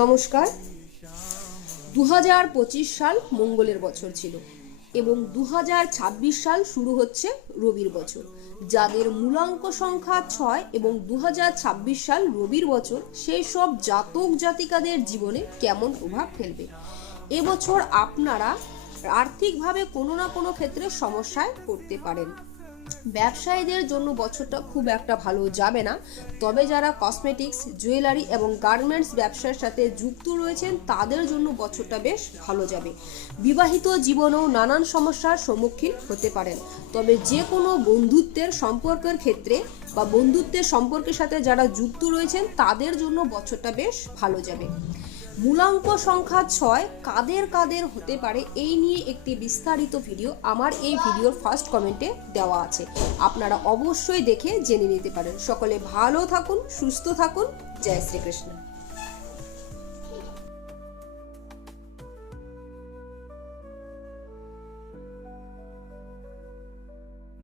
নমস্কার। 2025 সাল মঙ্গলের বছর ছিল এবং 2026 সাল শুরু হচ্ছে রবির বছর। যাদের মূলাঙ্ক সংখ্যা 6 এবং 2026 সাল রবির বছর, সেই সব জাতক জাতিকাদের জীবনে কেমন প্রভাব ফেলবে। এবছর আপনারা আর্থিকভাবে কোনো না কোনো ক্ষেত্রে সমস্যায় পড়তে পারেন। ব্যবসায়ীদের জন্য বছরটা খুব একটা ভালো যাবে না, তবে যারা কসমেটিক্স, জুয়েলারি এবং গার্মেন্টস ব্যবসার সাথে যুক্ত রয়েছেন তাদের জন্য বছরটা বেশ ভালো যাবে। বিবাহিত জীবনেও নানান সমস্যার সম্মুখীন হতে পারেন, তবে যে কোনো বন্ধুত্বের সম্পর্কের ক্ষেত্রে বা বন্ধুত্বের সম্পর্কের সাথে যারা যুক্ত রয়েছেন তাদের জন্য বছরটা বেশ ভালো যাবে। মূলাঙ্ক সংখ্যা 6 কাদের কাদের হতে পারে এই নিয়ে একটি বিস্তারিত ভিডিও আমার এই ভিডিওর ফার্স্ট কমেন্টে দেওয়া আছে, আপনারা অবশ্যই দেখে জেনে নিতে পারেন। সকলে ভালো থাকুন, সুস্থ থাকুন। জয় শ্রীকৃষ্ণ।